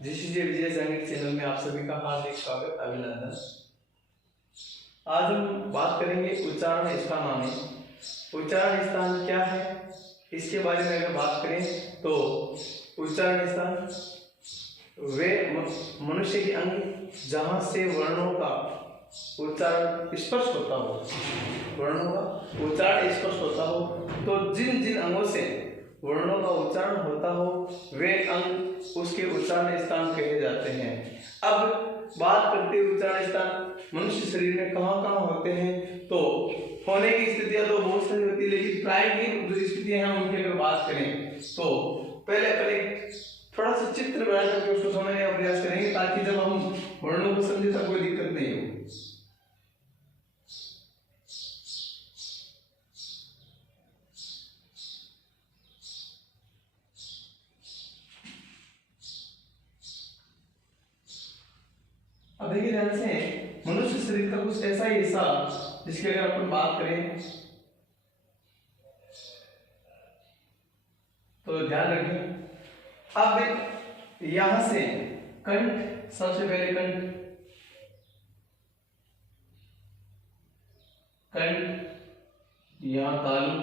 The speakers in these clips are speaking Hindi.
जीसीजे विजय संगीत चैनल में आप सभी का हार्दिक स्वागत, अभिनंदन। आज हम बात करेंगे उच्चारण स्थान में। उच्चारण स्थान क्या है, इसके बारे में अगर बात करें तो उच्चारण स्थान वे मनुष्य के अंग जहाँ से वर्णों का उच्चारण स्पष्ट होता हो, वर्णों का उच्चारण स्पष्ट होता हो, तो जिन जिन अंगों से वर्णों का उच्चारण होता हो वे अंग उसके उच्चारण स्थान कहे जाते हैं। अब बात करते हैं उच्चारण स्थान मनुष्य शरीर में कहाँ कहाँ होते हैं, तो होने की स्थितियां तो बहुत सारी होती है, लेकिन प्रायोगिक जो स्थितियां हैं उनकी अगर बात करें तो पहले थोड़ा सा चित्र बना करके उसको समझने का प्रयास करेंगे, ताकि जब हम वर्णों को समझे तब कोई दिक्कत नहीं हो। अब देखिए ध्यान से, मनुष्य शरीर का कुछ ऐसा ही हिस्सा जिसकी अगर अपन बात करें तो ध्यान रखें। अब यहां से कंठ, सबसे पहले कंठ, यहां तालु,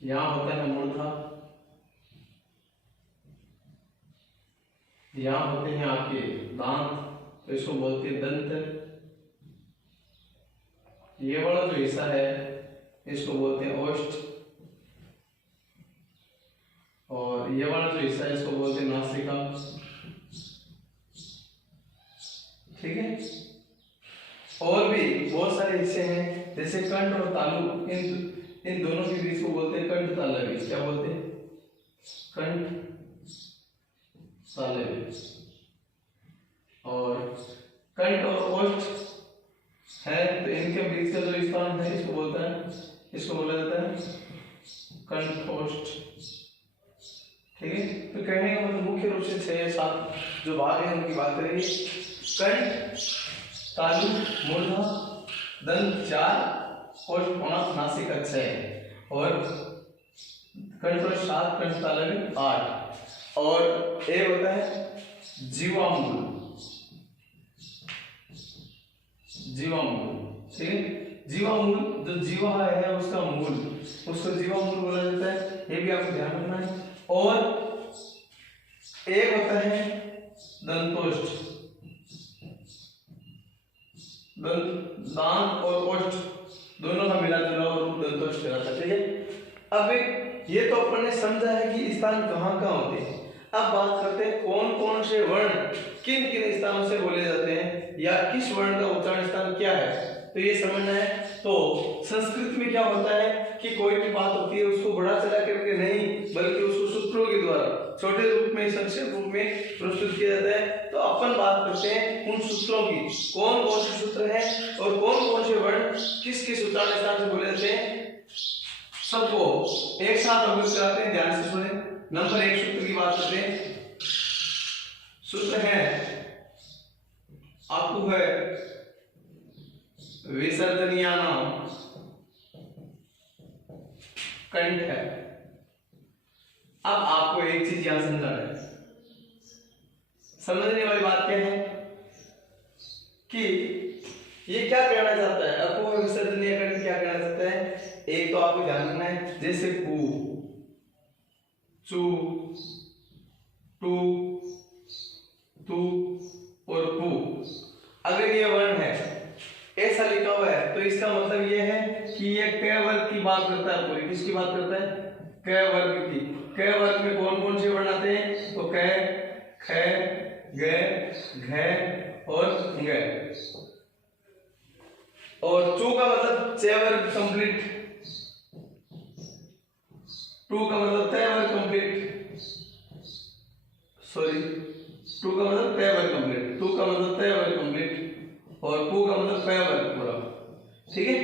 यहां होता है मूर्धा, यहां होते हैं आपके दांत, तो इसको बोलते हैं दंत। ये वाला जो हिस्सा है इसको बोलते हैं ओष्ठ, और ये वाला जो हिस्सा है इसको बोलते हैं नासिका। ठीक है, और भी बहुत सारे हिस्से हैं, जैसे कंठ और तालु, इन दोनों के बीच को बोलते हैं कंठ तालव्य। क्या बोलते हैं? कंठ तालव्य। और कंठ और ओष्ठ है, तो इनके बीच का जो स्थान है इसको बोला जाता है कंठोष्ठ। ठीक है, तो कहने का मतलब मुख्य रूप से 6 या 7 जो भाग है उनकी बात करेंगे। कंठ, तालु, मूर्धा, दंत 4, ओष्ठ 5, नासिका 6, और कंठोष्ठ 7, कंठ तालव्य 8, और एक होता है जीवामूल। ठीक है, जीवामूल जो जीवा है उसका मूल, उसको जीवामूल बोला जाता है, ये भी आपको ध्यान रखना है। और एक होता है दंतोष्ठ, दांत और ओष्ठ दोनों का मिला जुला रूप दंतोष्ठ कहलाता है। ठीक है, अब ये तो अपन ने समझा है कि स्थान कहाँ कहाँ होते हैं। अब बात करते हैं कौन कौन से वर्ण किन किन स्थानों से बोले जाते हैं, या किस वर्ण का उच्चारण स्थान क्या है, तो ये समझना है। तो संस्कृत में क्या होता है कि कोई भी बात होती है उसको बड़ा चला करके नहीं, बल्कि उसको सूत्रों के द्वारा छोटे रूप में, संक्षेप रूप में प्रस्तुत किया जाता है। तो अपन बात करते हैं उन सूत्रों की, कौन कौन से सूत्र हैं और कौन कौन से वर्ण किस किस उच्चारण स्थान से बोले जाते हैं, सबको एक साथ अभ्यास कराते हैं। ध्यान से सुने। नंबर 1 सूत्र की बात करते हैं। सूत्र है आपको है विसर्जनीयानाम कंठ है। अब आपको एक चीज यहां समझना है, समझने वाली बात क्या है कि ये क्या कहना चाहता है, आपको विसर्जनीय कंठ क्या कहना चाहता है। एक तो आपको ध्यान रखना है, जैसे कु, चू, टू, तू और पू, अगर ये वर्ण है ऐसा लिखा हुआ है तो इसका मतलब ये है कि ये क वर्ग की बात करता है। पूरी किसकी बात करता है? क वर्ग की। क वर्ग में कौन कौन से वर्ण आते हैं, तो क, ख, ग, घ और ग। और चू का मतलब च वर्ग कंप्लीट, टू का मतलब त वर्ग कंप्लीट, सॉरी टू का मतलब त वर्ग कंप्लीट, टू का मतलब त वर्ग कंप्लीट, और पू का मतलब प वर्ग पूरा। ठीक है,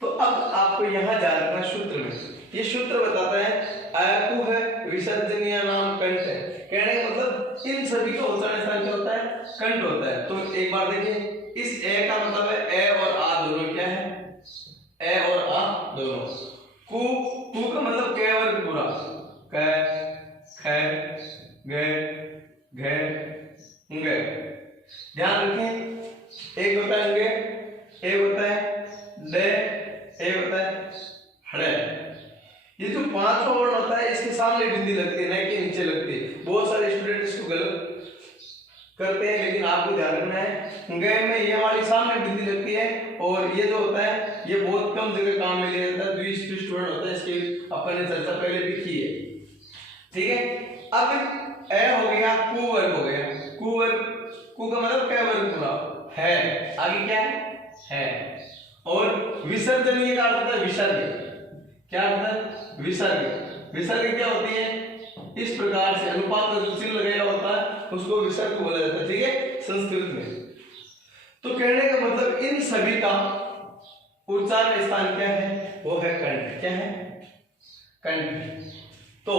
तो अब आपको यहां ध्यान रखना सूत्र में, ये सूत्र बताता है अकु है विसर्जनीय नाम कंठ है। कहने का मतलब इन सभी का उच्चारण स्थान क्या होता है? कंठ होता है। तो एक बार देखिए, इस ए का मतलब है ए और आ दोनों क्या है? ए और आ दोनों। कु कु का मतलब क वर्ग पूरा, क ख ग घ ङ। ध्यान रखें, एक होता है ङ, एक होता है ड, एक होता है हड़। ये जो पांचवा वर्ण होता है इसके सामने बिंदी लगती है, न कि नीचे लगती है। बहुत सारे स्टूडेंट इसको गलत करते हैं, लेकिन आपको ध्यान रखना है ग में ये वाली सामने बिंदी लगती है, और ये जो होता है ये बहुत कम जगह काम में लिया जाता है, द्विस्पृष्ट वर्ण होता है। इसकी अपन ने चर्चा पहले भी की है, ठीक है। अब ए हो गया, कु वर्ग हो गया, कु वर्ग, कु का मतलब क वर्ग पूरा है, आगे क्या है। और विसर्जनीय का अर्थ होता है विसर्ग, क्या अर्थ है विसर्ग। विसर्ग क्या होती है, इस प्रकार से अनुपात का जो चिन्ह लगाया होता है उसको विसर्ग बोला जाता है, ठीक है, संस्कृत में। तो कहने का मतलब इन सभी का उच्चारण स्थान क्या है, वो है कंठ। क्या है, कंठ। तो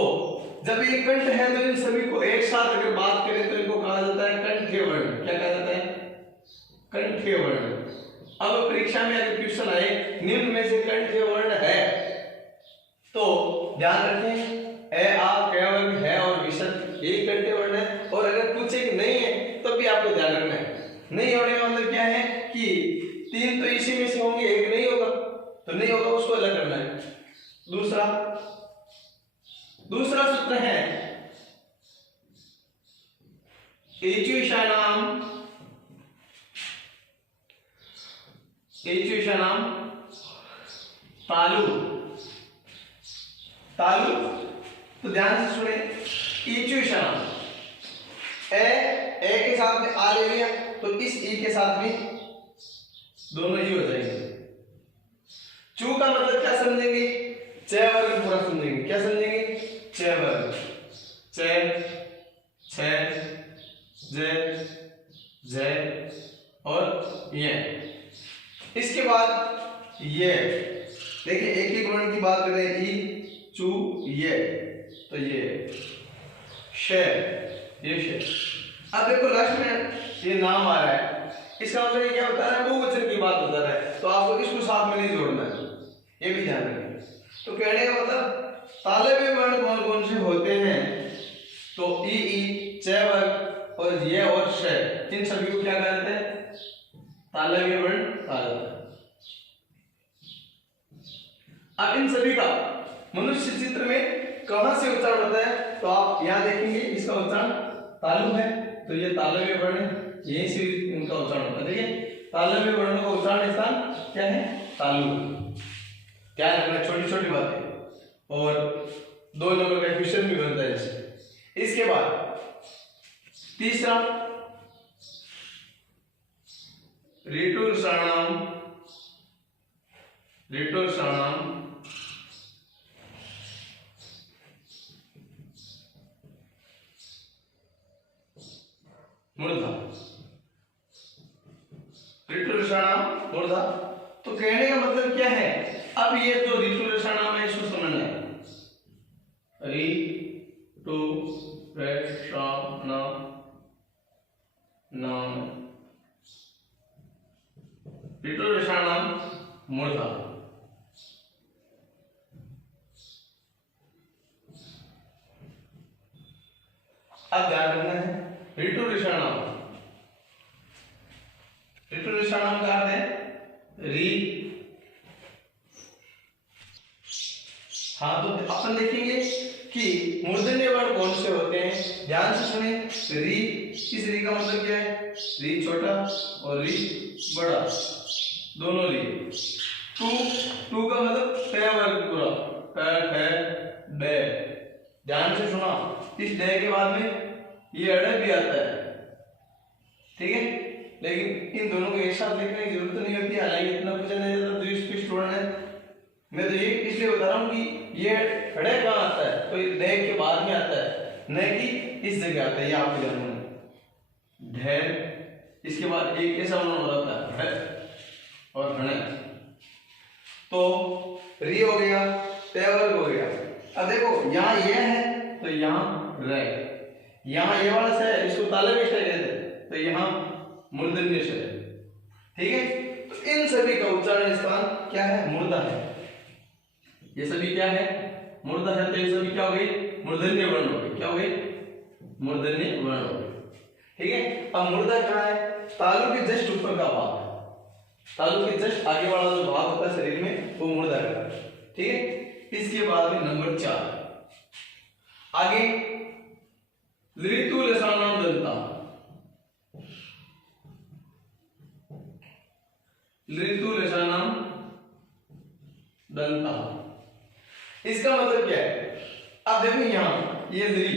जब ये कंठ है तो इन सभी को एक साथ अगर बात करें तो इनको कहा जाता है कंठ्य वर्ण। क्या कहा जाता है, कंठ्य वर्ण। अब परीक्षा में अगर क्वेश्चन आए निम्न में से कंठ्य वर्ण है, तो ध्यान रखें ए आ क वर्ग है और विसर्ग एक कंठ्य वर्ण है। और अगर पूछे कि नहीं है तो भी आपको ध्यान रखना है, नहीं होने का मतलब क्या है कि तीन तो इसी में से होंगे, एक नहीं होगा, तो नहीं होगा उसको अलग करना है। दूसरा सूत्र है एचुषाणाम तालु। तालु, तो ध्यान से सुने, ईचुषाणाम ए के साथ में आ ले लिया तो इस ई के साथ भी दोनों ही हो जाएंगे। चू का मतलब क्या समझेंगे, च वर्ग पूरा समझेंगे। क्या समझेंगे, च वर्ग, च छ ज झ और ये। इसके बाद ये देखिए, एक एक वर्ण की बात कर रहे हैं, ई चू ये, तो ये श, ये श। अब देखो लास्ट में ये नाम आ रहा है, इसका मतलब ये क्या बता रहा है, बहुवचन की बात बता रहा है, तो आपको इसको साथ में नहीं जोड़ना है, ये भी ध्यान रखें। तो कहने का मतलब तालव्य वर्ण कौन कौन से होते हैं, तो ई च वर्ग और ये और श, इन सभी को क्या कहते हैं, तालव्य वर्ण कहा जाता है। अब इन सभी का मनुष्य चित्र में कहां से उच्चारण होता है, तो आप यहां देखेंगे इसका उच्चारण तालु है, तो ये तालव्य वर्ण है, यहीं से इनका उच्चारण होता है। देखिए तालव्य वर्ण का उच्चारण स्थान क्या है, तालु। ध्यान रखना, छोटी छोटी बातें, और 2 नंबर का क्वेश्चन भी बनता है इससे। इसके बाद तीसरा ऋटुषाणाम मूर्धा। ऋटुषाणाम मूर्धा, तो कहने का मतलब क्या है, अब ये जो ऋटुषाणाम है इसको समझना है। ऋटुषाणाम मूर्धा। अब ध्यान रखना है, ऋटुषाणाम का अर्थ है री। हाँ, तो अपन देखेंगे कि मूर्धन्य वर्ण कौन से होते हैं, ध्यान से सुने। री, इस री का मतलब क्या है, री छोटा और री बड़ा, दोनों री। टू का मतलब ट वर्ग पूरा, ट ड। ध्यान से सुना, इस ड के बाद में ये अड़ भी आता है, ठीक है, लेकिन इन दोनों को एक साथ लिखने की जरूरत नहीं होती, हालांकि इतना पूछा नहीं जाता, द्विस्पृष्ट वर्ण है। मैं तो ये इसलिए बता रहा हूँ कि ये ड कहाँ आता है, तो ड के बाद में आता है, न कि इस जगह आता है, ये आपको जानना है। ढ, इसके बाद एक ऐसा वर्ण हो जाता है ढ और घण, तो री हो गया, ट वर्ग हो गया। अब देखो यहाँ ये है तो यहाँ र, यहाँ ये वाला से है, इसको तालव्य श कहते हैं, तो यहाँ मूर्धन्य श है, ठीक है। तो इन सभी का उच्चारण स्थान क्या है, मूर्धा है। ये सभी क्या है, मूर्धन्य है, तो ये सभी क्या हो गई, मूर्धन्य वर्ण हो गए। क्या हो गए, मूर्धन्य वर्ण हो गए। ठीक है, अब मूर्धा कहाँ है, तालु के जस्ट ऊपर का भाग, तालु के जस्ट आगे वाला जो भाग होता है शरीर में वो मूर्धा है। ठीक है, इसके बाद में नंबर 4 आगे ऋतु लसानाम दंता, ऋतु लसानाम दंता, इसका मतलब क्या है। अब देखो यहाँ ये लृ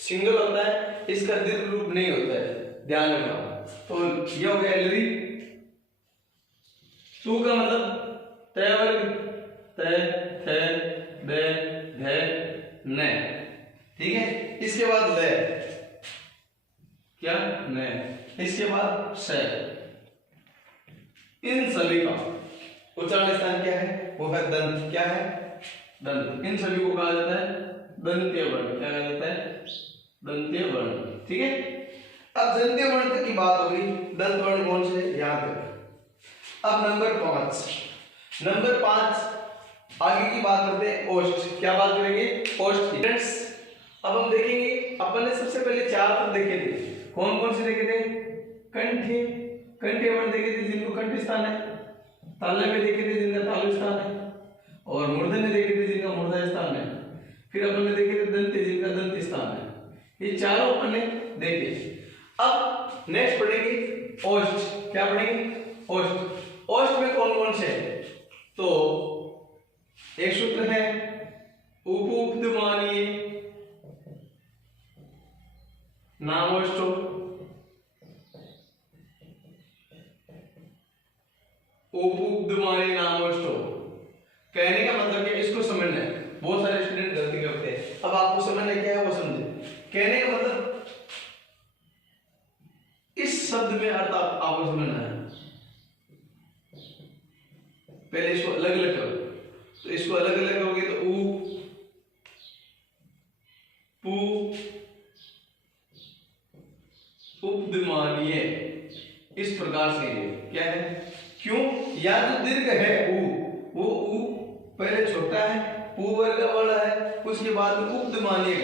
सिंगल होता है, इसका दीर्घ रूप नहीं होता है, ध्यान रखना। तो ये हो गया लृ, तू का मतलब तय वर्ग, तय थे दे धे न। ठीक है, इसके बाद ले, क्या न, इसके बाद से। इन सभी का उच्चारण स्थान क्या है, वो है दंत। क्या है, दंत। इन सभी को कहा जाता है दंत्य वर्ण। क्या कहा जाता है, दंत्य वर्ण। ठीक है, अब दंत्य वर्ण तक की बात हो गई, दंत वर्ण कौन से, याद रखो। अब नंबर 5, नंबर 5 आगे की बात करते हैं ओष्ठ। क्या बात करेंगे, ओष्ठ की। फ्रेंड्स अब हम देखेंगे, अपन ने सबसे पहले 4 तक देखे थे। कौन कौन से देखे थे, कंठे, कंठे वर्ण देखे थे जिनको कंठ स्थान है, तालव्य में देखे थे जिनका तालु स्थान है, और मूर्धन्य देखे थे जिनका मूर्धा स्थान है, फिर अपन ने देखे थे दंत्य जिनका दंत स्थान है। ये चारों अपन ने देखे। अब नेक्स्ट पढ़ेंगे ओष्ठ। क्या पढ़ेंगे, ओष्ठ। ओष्ठ में कौन कौन से है, तो एक सूत्र है उपयुक्त मानिए नामोष्ठो, उपयुक्त मानिए नामोष्ठो। कहने का मतलब क्या, इसको समझना है। बहुत सारे स्टूडेंट गलती करते हैं, अब आपको समझना क्या है वो समझे। कहने का मतलब इस शब्द में अर्थ आपको समझना है। पहले इसको अलग अलग करो, तो इसको अलग अलग करोगे तो उ पु उपदमानीय, इस प्रकार से ये क्या है, क्यों, या जो दीर्घ है उ, वो उ पहले छोटा है, पु वर्ग बड़ा है, उसके बाद में उपदमानीय।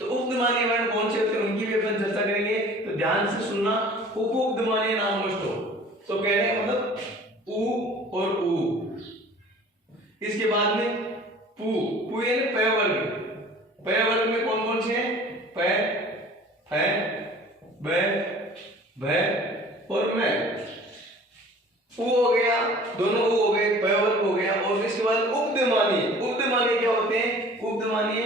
तो उपदमानीय वर्ण कौन से होते हैं उनकी भी अपन चर्चा करेंगे, तो ध्यान से सुनना। उपदमानीय नामोष्ठो, तो कहने का मतलब उ और उ। इसके बाद में पु, पु यानी पय वर्ग। पय वर्ग में कौन कौन से हैं, पय, फै, ब, भ और मैं। उ हो गया, दोनों उ हो गए, पय वर्ग हो गया। और इसके बाद उपदमानीय। उपदमानीय क्या होते हैं, उपदमानीय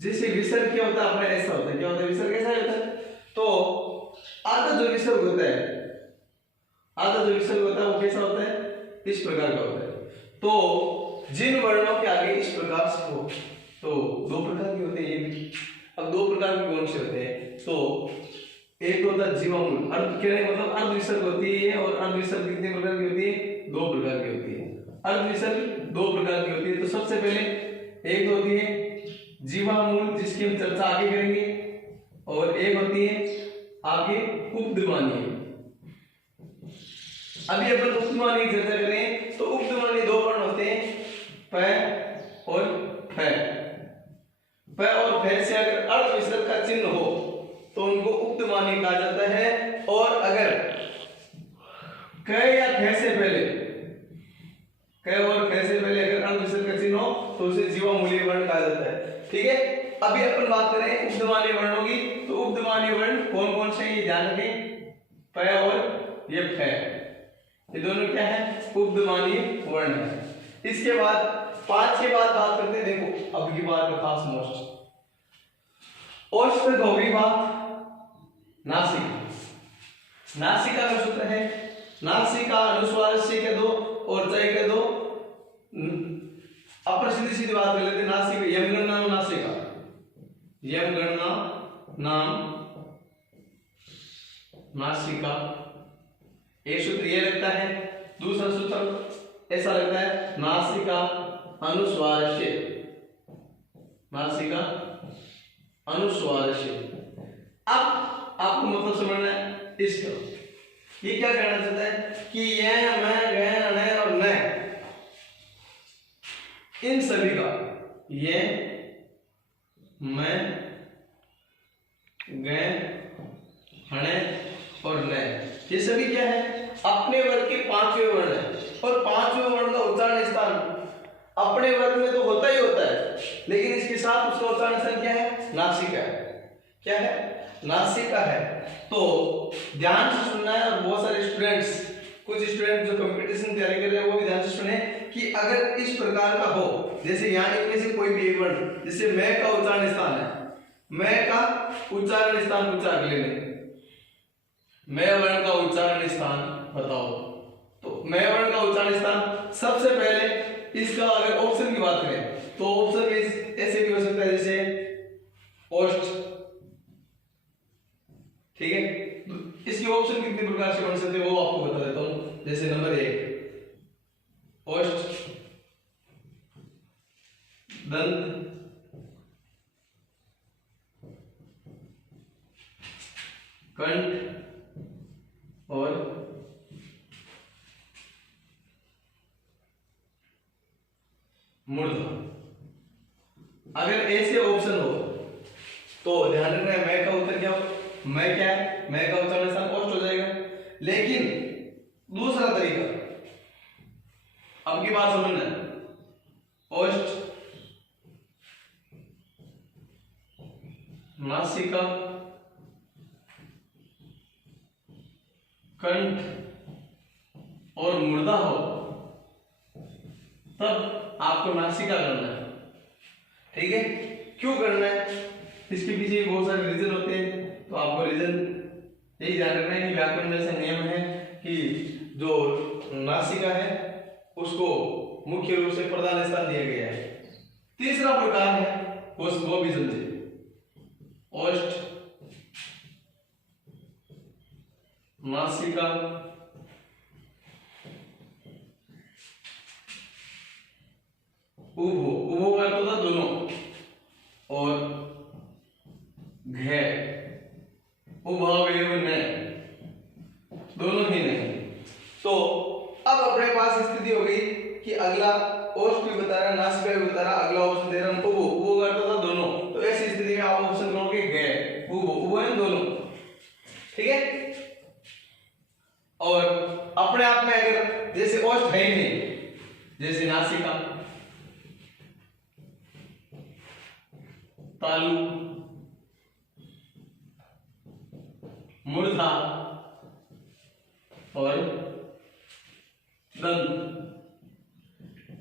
जैसे विसर्ग क्या होता है अपने ऐसा होता है। क्या होता है, विसर्ग कैसा होता है, तो आधा जो विसर्ग होता है, आधा जो विसर्ग होता है वो कैसा होता है, इस प्रकार का होता है। तो जिन वर्णों के आगे इस प्रकार से हो, तो 2 प्रकार के होते हैं ये भी। अब 2 प्रकार के कौन से होते हैं, तो एक होता है जीवामूल, अर्ध कहने मतलब अर्ध विसर्ग होती है, और अर्ध विसर्ग कितने प्रकार की होती है, 2 प्रकार की होती है। अर्ध विसर्ग 2 प्रकार की होती है। तो सबसे पहले एक होती है जीवामूल, जिसकी हम चर्चा आगे करेंगे, और एक होती है आगे उपदमानीय। अभी अपन उपदमानीय की चर्चा करें, तो उपदमानीय 2 वर्ण होते हैं, प और फ। प और फ से अगर अर्ध विसर्ग का चिन्ह हो तो उनको उपदमानीय कहा जाता है, और अगर क या फ से पहले, क और फ से पहले अगर अर्ध विसर्ग का चिन्ह हो तो उसे जीवामूलीय वर्ण कहा जाता है। ठीक है, अभी अपन बात करें उपदमानीय वर्णों की, तो उपदमानीय वर्ण कौन कौन से, ये ध्यान रखें, प और ये फ, ये दोनों क्या है, उपदमानीय वर्ण है। इसके बाद 5 के बाद बात करते हैं, देखो अब की बात में खास मोस्ट ओष्ठ तक हो गई बात। नासिका, नासिका का सूत्र है नासिका अनुस्वार से के 2 और चय के 2। अपन सीधी सीधी बात कर लेते हैं, नासिका यमगण नाम नासिका, यमगण नाम नासिका। एक सूत्र ये लगता है, दूसरा सूत्र ऐसा लगता है, नासिका अनुस्वारस्य, नासिका अनुस्वारस्य। अब आपको मतलब समझना है इसका, ये क्या कहना चाहता है कि यह, मैं, गह, न और न इन सभी का ये मैं गए हणे और न, ये सभी क्या है अपने वर्ग के पांचवें वर्ण है। और पांचवें वर्ण का उच्चारण स्थान अपने वर्ग में तो होता ही होता है, लेकिन इसके साथ उसका उच्चारण स्थान क्या है, नासिका है। क्या है, नासिका है। तो ध्यान से सुनना है। और बहुत सारे स्टूडेंट्स, कुछ स्टूडेंट जो कंपटीशन तैयारी कर रहे हैं वो भी ध्यान से सुने कि अगर इस प्रकार का हो, जैसे यहाँ इनमें से कोई भी एक वर्ण, जैसे मैं का उच्चारण स्थान है, मैं का उच्चारण स्थान पूछा अगले ने, मैं वर्ण का उच्चारण स्थान बताओ। तो मैं वर्ण का उच्चारण स्थान सबसे पहले इसका अगर ऑप्शन की बात करें तो ऑप्शन में ऐसे भी हो सकता है जैसे ओष्ठ, ठीक है। इसके ऑप्शन कितने प्रकार से बन सकते हैं वो आपको बता देता हूं। जैसे नंबर 1 ओष्ठ, दंत, कंठ और मूर्धा। अगर ऐसे ऑप्शन हो तो ध्यान रखना है मैं का उत्तर क्या हो, मैं क्या है, मैं का उच्चारण स्थान ओष्ठ हो जाएगा। लेकिन दूसरा तरीका, अब की बात समझना, ओष्ठ, नासिका, कंठ और मूर्धा हो तब आपको नासिका करना है, ठीक है। क्यों करना है, इसके पीछे बहुत सारे रीजन होते हैं। तो आपको रीजन यही ध्यान रखना है कि व्याकरण में ऐसा नियम है कि जो नासिका है उसको मुख्य रूप से प्रधान स्थान दिया गया है। तीसरा प्रकार है वो भी समझे, ओष्ठ, नासिका, उभो, उभो का अर्थ होता दोनों, और घे, उभावेव न, दोनों ही नहीं। तो अब अपने पास स्थिति हो गई कि अगला ओष्ठ भी बता रहा है, नासिका भी बता रहा, अगला ऑप्शन दे रहा हूं उभो, उभो का अर्थ होता दोनों। तो ऐसी स्थिति में आप ऑप्शन करोगे घे, उभो, उभो है दोनों, ठीक है। और अपने आप में अगर जैसे ओष्ठ है ही नहीं, जैसे नासिका, तालु, मूर्धा और दंत,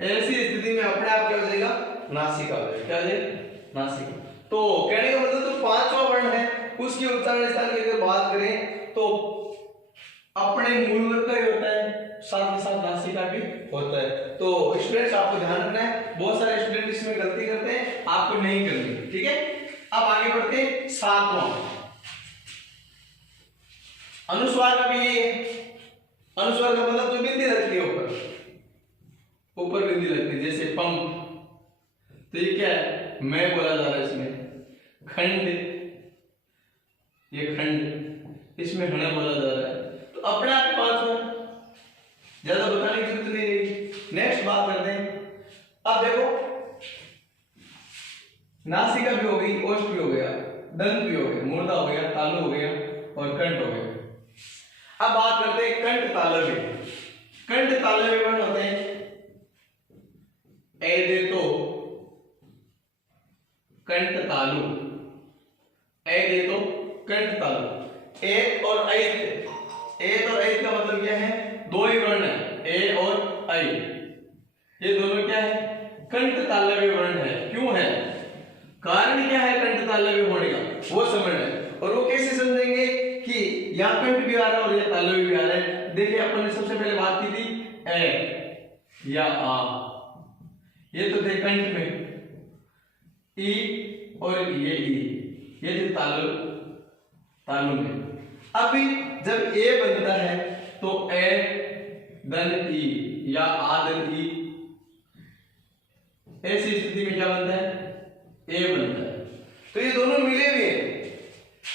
ऐसी स्थिति में अपने आप क्या हो जाएगा, नासिका हो जाएगा। क्या हो जाएगा, नासिका। तो कहने का मतलब तो पांचवा वर्ण है उसके उच्चारण स्थान की अगर बात करें तो अपने मूल वर्ग का ही होता है, साथ ही साथ नासिका भी होता है। तो स्टूडेंट्स आपको ध्यान रखना है, बहुत सारे स्टूडेंट इसमें गलती करते हैं, आपको नहीं करनी, ठीक है। अब आगे बढ़ते हैं, सातवां अनुस्वार का भी ये है। अनुस्वार का मतलब जो बिंदी रखती है ऊपर बिंदी रखती है, जैसे पंप, तो ये क्या है, मैं बोला जा रहा है इसमें। खंड, ये खंड, इसमें हने बोला जा रहा है। तो अपने आप पास में ज्यादा बताने की जरूरत नहीं रही। नेक्स्ट बात करते हैं। अब देखो, नासिका भी हो गई, ओष्ठ भी हो गया, दंत भी हो गया, मूर्धा हो गया, तालु हो गया और कंठ हो गया। अब बात करते हैं कंठ तालव्य। कंठ तालव्य वर्ण होते हैं ए दे तो कंठ तालु, ए दे तो कंठ तालु। ए और ऐत, ए और ऐत का मतलब क्या है, दो ही वर्ण है, ए और ऐ, ये दोनों क्या है, कंठ तालव्य वर्ण है। क्यों है, कारण क्या है कंठ तालव्य होने का वो समझना है। और वो कैसे समझेंगे कि यहाँ कंठ भी आ रहा है और यहाँ तालव्य भी आ रहा है। देखिए अपन ने सबसे पहले बात की थी ए या आ, ये तो थे कंठ में, ई और ये ई, ये थे तालु में। अभी जब ए बनता है तो ए धन ई या आ धन ई, ऐसी स्थिति में क्या बनता है, ए बनता है। तो ये दोनों मिले हुए हैं,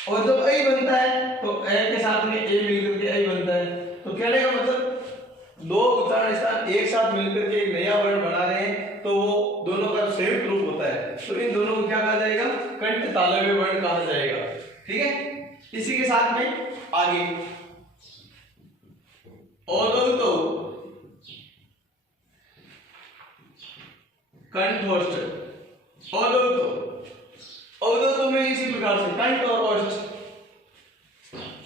और जब ए बनता है तो ए के साथ में ए मिलकर के ए बनता है। तो कहने का मतलब दो उच्चारण स्थान एक साथ मिलकर के एक नया वर्ण बना रहे हैं, तो वो संयुक्त रूप होता है, तो इन दोनों को क्या कहा जाएगा? कंठ तालव्य वर्ण कहा जाएगा। ठीक है, इसी के साथ में आगे औदौतो कंठोष्ठ। औदौतो में इसी प्रकार से कंठ और ओष्ठ।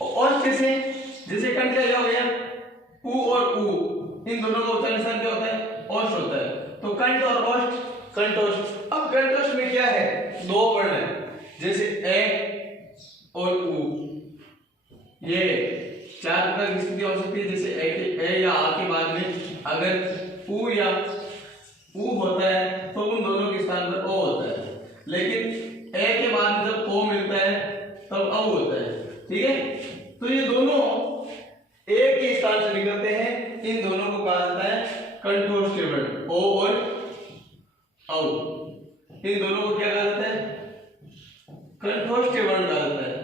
ओष्ठ जैसे कंठ क्या हो गया, उ और उ, इन दोनों का उच्चारण स्थान क्या होता है? ओष्ठ होता है। तो कंठ और ओष्ठ, कंठोष्ठ। अब कंठोष्ठ में क्या है? दो वर्ण है, जैसे ए और उ। ये चार प्रकार की स्थिति हो सकती है, जैसे ए या आ के बाद में अगर उ या उ होता है तो उन दोनों के स्थान पर ओ होता है, लेकिन ए के बाद में जब ओ मिलता है तब औ होता है। ठीक है, तो ये दोनों एक ही स्थान से निकलते हैं, इन दोनों को कहा जाता है कंठोष्ठ वर्ण, ओ और औ। इन दोनों को क्या कहा जाता है? कंठोष्ठ वर्ण कहा जाता है।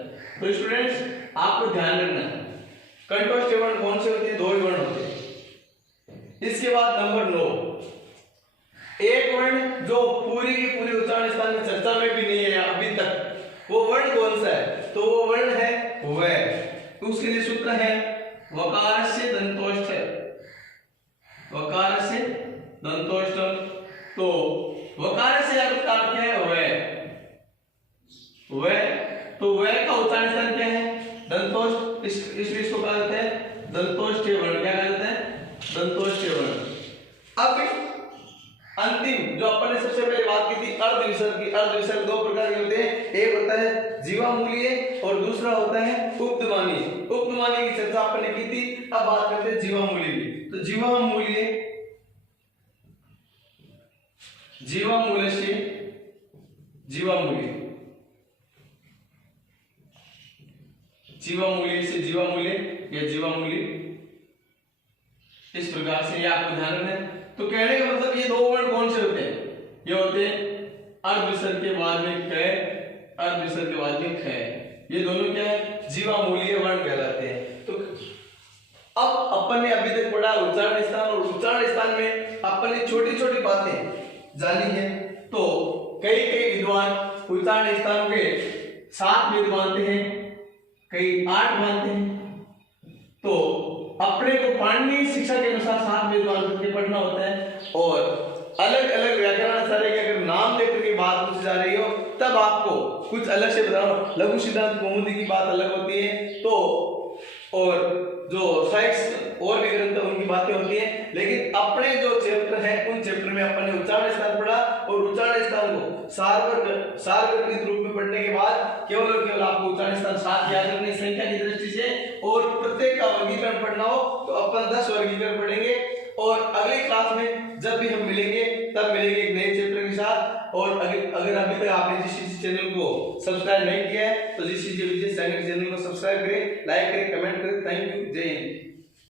तो स्टूडेंट्स आपको ध्यान रखना है, कंठोष्ठ वर्ण कौन से होते हैं? दो ही वर्ण होते हैं। इसके बाद नंबर 9, एक वर्ण जो पूरी की पूरी उच्चारण स्थान में चर्चा में भी नहीं है अभी तक, वो वर्ण कौन सा है? तो वो वर्ण है व। तो उसके लिए सूत्र है वकारस्य दंतोष्ठ, वकारस्य दंतोष्ठम। तो वकार से अर्थ क्या है? व। तो व का उच्चारण स्थान क्या है? दंतोष्ठ। इसलिए इसको कहा जाता है दंतोष्ठ वर्ण। क्या कहा जाता है? दंतोष्ठ वर्ण। अब अंतिम जो अपन ने सबसे पहले बात की थी अर्ध विसर्ग की। अर्ध विसर्ग दो प्रकार के होते हैं, एक होता है जीवामूलीय और दूसरा होता है उपध्मानीय। उपध्मानीय की चर्चा अपन ने की थी, अब बात करते हैं जीवामूलीय की। तो जीवामूलीय, जीवामूल्य से जीवामूल्य, जीवामूल्य से जीवामूल्य या जीवामूल्य, इस प्रकार से ये आपको ध्यान रखना है। तो कहने का मतलब ये दो वर्ण कौन से होते हैं? ये होते हैं अर्ध विसर्ग के बाद में क, अर्ध विसर्ग के बाद में ख। ये दोनों क्या है? जीवामूलीय वर्ण कहलाते हैं। तो अब अपन ने अभी तक पढ़ा उच्चारण स्थान, और उच्चारण स्थान में अपन ने छोटी छोटी बातें जानी है। तो कई कई विद्वान उच्चारण स्थान के 7 वेद मानते हैं, कई 8 मानते हैं। तो अपने को पाणिनीय शिक्षा के अनुसार 7 वेद मान करके पढ़ना होता है, और अलग अलग व्याकरणाचार्य के अगर नाम लेकर के बात पूछी जा रही हो तब आपको कुछ अलग से बताओ। लघु सिद्धांत कौमुदी की बात अलग होती है, तो और जो साइंस और भी ग्रंथ उनकी बातें होती हैं। लेकिन अपने जो चैप्टर है उन चैप्टर में अपन ने उच्चारण स्थान पढ़ा, और उच्चारण स्थान को सार्वत्रिक रूप में पढ़ने के बाद केवल और केवल आपको उच्चारण स्थान 7 याद रखने संख्या की दृष्टि से, और प्रत्येक का वर्गीकरण पढ़ना हो तो अपन 10 वर्गीकरण पढ़ेंगे। और अगली क्लास में जब भी हम मिलेंगे तब मिलेंगे एक नए चैप्टर के साथ। और अगर अभी तक आपने जिस चैनल को सब्सक्राइब नहीं किया है तो जिस चैनल को सब्सक्राइब करें, लाइक करें, कमेंट करें। थैंक यू, जय हिंद।